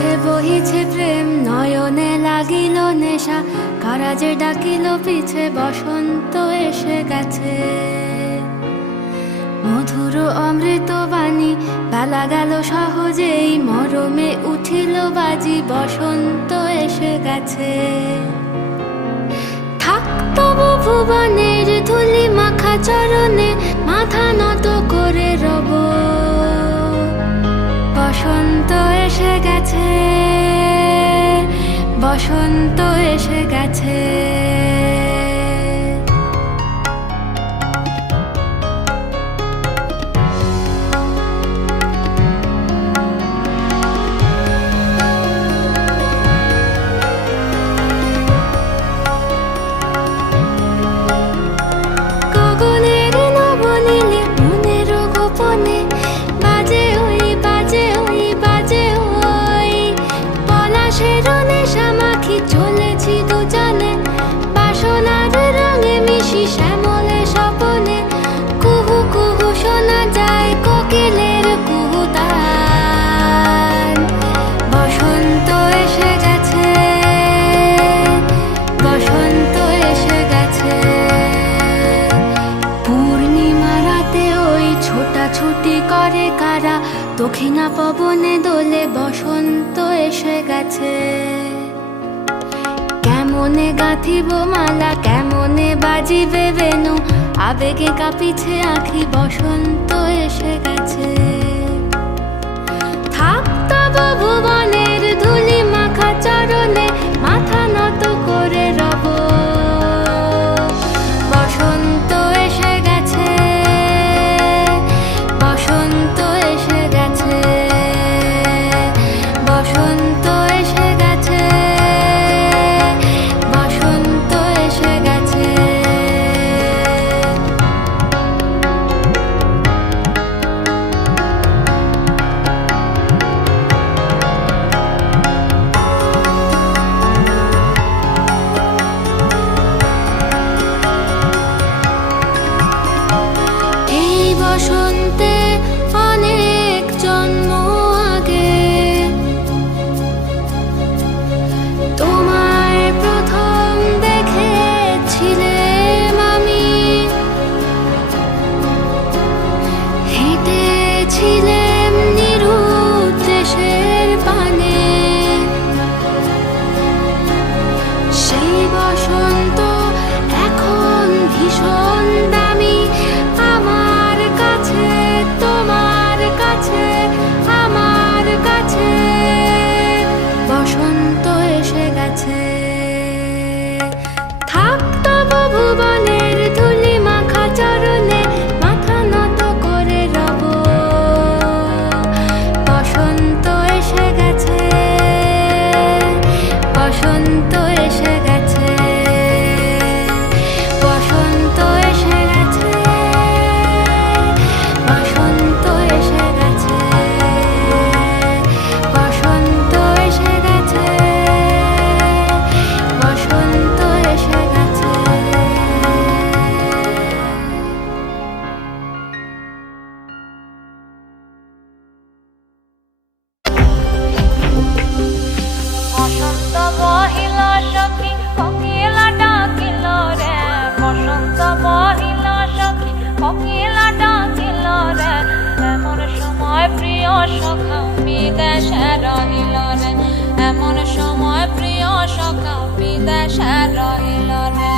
আকাশে বহিছে প্রেম, নয়নে লাগিল নেশা, কারাজে ডাকিল পিছে, বসন্ত এসে গেছে। মধুর অমৃত বাণী, বেলা গেল সহজেই, মরমে উঠিল বাজি, বসন্ত এসে গেছে। থাক তবু ভুবনের ধুলি মাখা চরণে, মাথা নত করে রব। বসন্ত এসে গেছে, বসন্ত এসে গেছে। গগনের নবনীলে মনের গোপনে, বাজে ওই বাজে ওই বাজে ওই, পলাশের নেশা মাখি চলেছি দুজনে, বাসনার রঙে মিশি শ্যামলে স্বপনে। কুহু কুহু শোনা যায় কোকিলের কুহুতান। বসন্ত এসে গেছে, বসন্ত এসে গেছে। পূর্ণিমা রাতে ওই ছোটাছুটি করে কারা, দক্ষিণা পবনে দোলে, বসন্ত এসে গেছে। কেমনে গাঁথিব মালা, কেমনে বাজিবে বেনু, আবেগে কাঁপিছে আঁখি, বসন্ত এসে গেছে। থাক তবু ভুবনের ধুলি মাখা চরণে, মাথা নত করে রব। বসন্ত এসে গেছে, বসন্ত এসে গেছে, বসন্ত এসে গেছে, বসন্ত এসে গেছে। এই বসন্তে অনেক জন্ম আগে, তোমায় প্রথম দেখেছিলাম আমি। হেঁটেছিলাম নিরুৎ দেশের পানে, সেই বসন্ত এখন ভীষণ দামি আমার কাছে, তোমার কাছে, আমার কাছে। বসন্ত এসে গেছে। থাক তবু ভুবনের ধুলি মাখা চরণে, মাথা নত করে রব। বসন্ত এসে গেছে, বসন্ত এসে গেছে, বসন্ত এসে গেছে, বসন্ত এসে গেছে, বসন্ত এসে গেছে, বসন্ত এসে গেছে। বসন্ত বহিল সখী কোকিলা ডাকিল রে, বসন্ত বহিল সখী কোকিলা ডাকিল রে। এমন সময় প্রিয় সখা বিদেশে রহিল রে, এমন সময় প্রিয় সখা বিদেশে রহিল রে।